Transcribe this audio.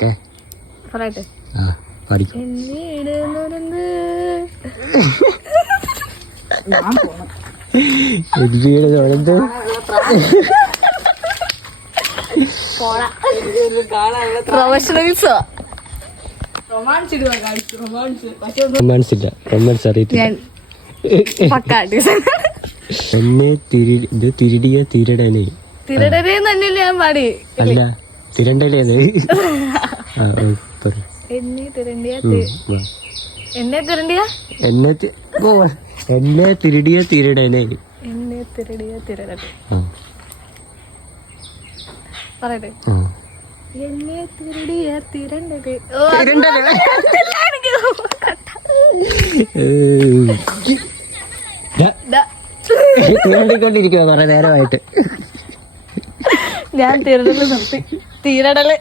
Okay പറയട്ടെ. പഠിക്കും. പ്രൊഫഷണൽസോ romance ഇല്ല, റൊമാൻസ് അറിയത്തില്ല. എന്നെ തിരിടിയ തിരടനെ തിരടനെ തന്നെയല്ലേ ഞാൻ പാടി. അല്ല തിരണ്ടലേ എന്നെ തിരണ്ടിയ എന്നെ തിരണ്ടിയ എന്നെ തിരിടിയ തിരടനെ എന്നെ തിരടിയ തിരടനെ പറയട്ടെ. എന്നെ തിരടിയ തിരണ്ടത് തിരണ്ടിക്കൊണ്ടിരിക്കുക കുറെ നേരമായിട്ട്. ഞാൻ തിരടല് നിർത്തി. തിരടല്